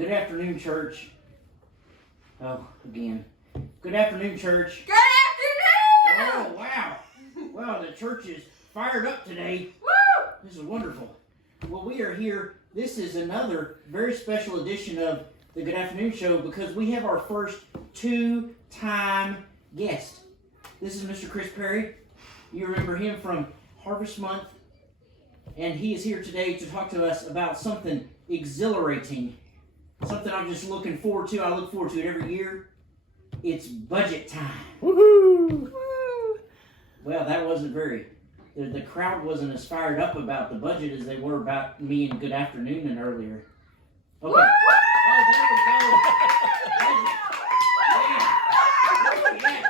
Good afternoon, church. Oh, again. Good afternoon, church. Good afternoon! Oh, wow. Wow, the church is fired up today. Woo! This is wonderful. Well, we are here. This is another very special edition of the Good Afternoon Show because we have our first two-time guest. This is Mr. Chris Perry. You remember him from Harvest Month. And he is here today to talk to us about something exhilarating. Something I'm just looking forward to. I look forward to it every year. It's budget time. Woohoo! Well, that wasn't very... The crowd wasn't as fired up about the budget as they were about me and Good Afternoon and earlier. Okay. Oh, there we go. Yeah.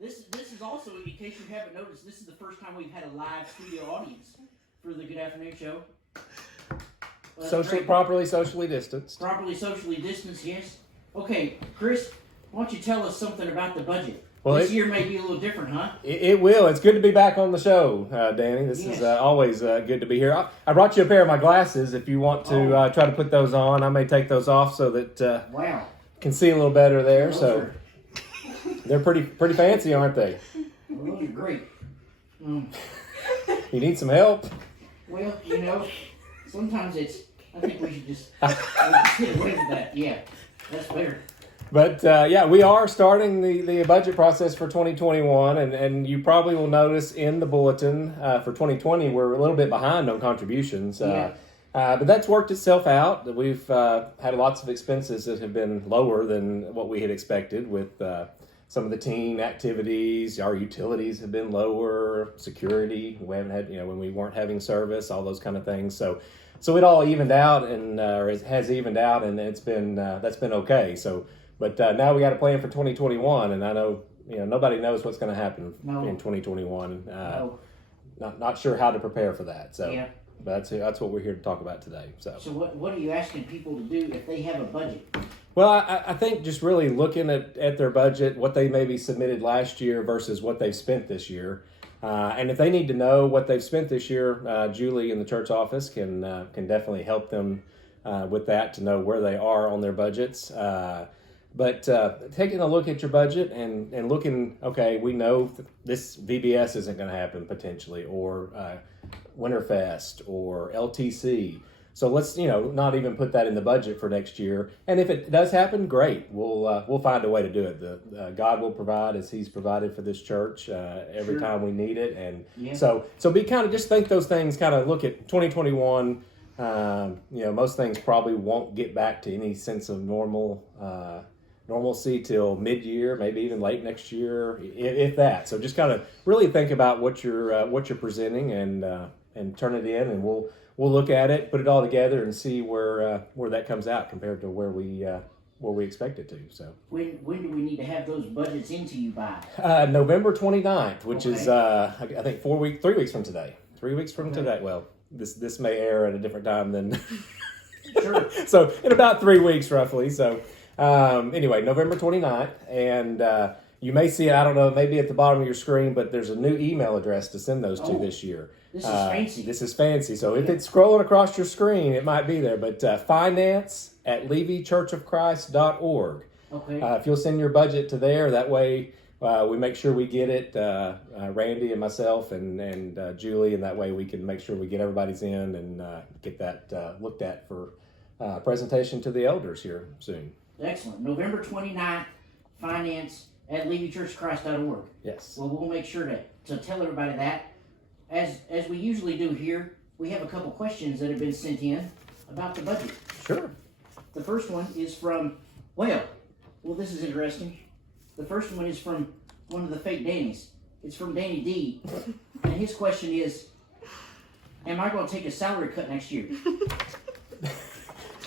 This is also, in case you haven't noticed, this is the first time we've had a live studio audience for the Good Afternoon Show. Properly socially distanced. Properly socially distanced, yes. Okay, Chris, why don't you tell us something about the budget? Well, this year may be a little different, huh? It will. It's good to be back on the show, Danny. This is always good to be here. I brought you a pair of my glasses. If you want to try to put those on, I may take those off so that wow, can see a little better there. Those so they're pretty fancy, aren't they? Well, those are great. You need some help? Well, sometimes I think we should just get away with that. Yeah, that's better. But we are starting the budget process for 2021, and you probably will notice in the bulletin for 2020 we're a little bit behind on contributions. But that's worked itself out. We've had lots of expenses that have been lower than what we had expected with some of the teen activities. Our utilities have been lower, security. We haven't had, when we weren't having service, all those kind of things. So it all evened out, and has evened out, and it's been that's been okay. But now we got a plan for 2021, and I know nobody knows what's going to happen in 2021. No. Not sure how to prepare for that. So yeah. But that's what we're here to talk about today. So what are you asking people to do if they have a budget? Well, I think just really looking at their budget, what they maybe submitted last year versus what they've spent this year. And if they need to know what they've spent this year, Julie in the church office can definitely help them with that to know where they are on their budgets. But taking a look at your budget and looking, okay, we know this VBS isn't going to happen potentially, or Winterfest or LTC. So let's not even put that in the budget for next year. And if it does happen, great. We'll find a way to do it. God will provide as He's provided for this church every time we need it. And so be just think those things. Kind of look at 2021. Most things probably won't get back to any sense of normalcy till mid-year, maybe even late next year, if that. So just kind of really think about what you're presenting and turn it in, and we'll look at it, put it all together, and see where that comes out compared to where we expect it to. So when do we need to have those budgets into you by? November 29th, which is I think 3 weeks from today. 3 weeks from today. Well, this may air at a different time than. Sure. So in about 3 weeks roughly. So. Anyway, November 29th, and you may see it, I don't know, maybe at the bottom of your screen, but there's a new email address to send those to this year. This is fancy. This is fancy. So if it's scrolling across your screen, it might be there, but finance@levychurchofchrist.org. Okay. If you'll send your budget to there, that way we make sure we get it, Randy and myself and Julie, and that way we can make sure we get everybody's in and get that looked at for presentation to the elders here soon. Excellent. November 29th, finance@levychurchofchrist.org. Yes. Well, we'll make sure to tell everybody that. As we usually do here, we have a couple questions that have been sent in about the budget. Sure. The first one is from, well, this is interesting. The first one is from one of the fake Dannys. It's from Danny D. And his question is, am I going to take a salary cut next year?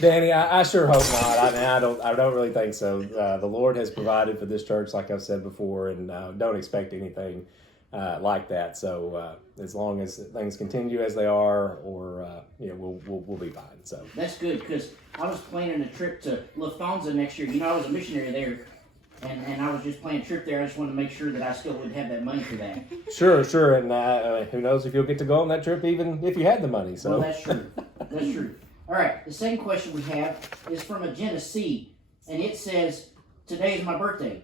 Danny, I sure hope not. I don't really think so. The Lord has provided for this church, like I've said before, and don't expect anything like that. So as long as things continue as they are, or we'll be fine. So that's good, because I was planning a trip to Lufthansa next year. I was a missionary there, and I was just planning a trip there. I just wanted to make sure that I still would have that money for that. Sure, and who knows if you'll get to go on that trip, even if you had the money. So well, that's true. That's true. All right, the second question we have is from a Jenna C, and it says, "Today is my birthday."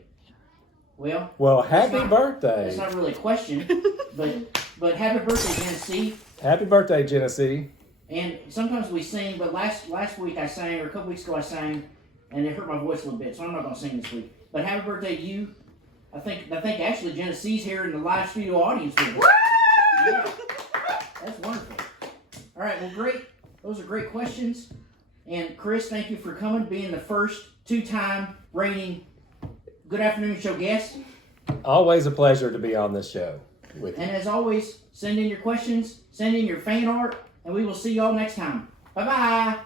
Well, happy birthday. That's not really a question, but happy birthday, Jenna C. Happy birthday, Genesee. And sometimes we sing, but last week I sang, or a couple weeks ago I sang, and it hurt my voice a little bit, so I'm not going to sing this week. But happy birthday to you. I think actually Genesee's here in the live studio audience with us. Yeah, that's wonderful. All right, well, great. Those are great questions. And Chris, thank you for coming, being the first two-time reigning Good Afternoon Show guest. Always a pleasure to be on this show with you. And as always, send in your questions, send in your fan art, and we will see you all next time. Bye-bye.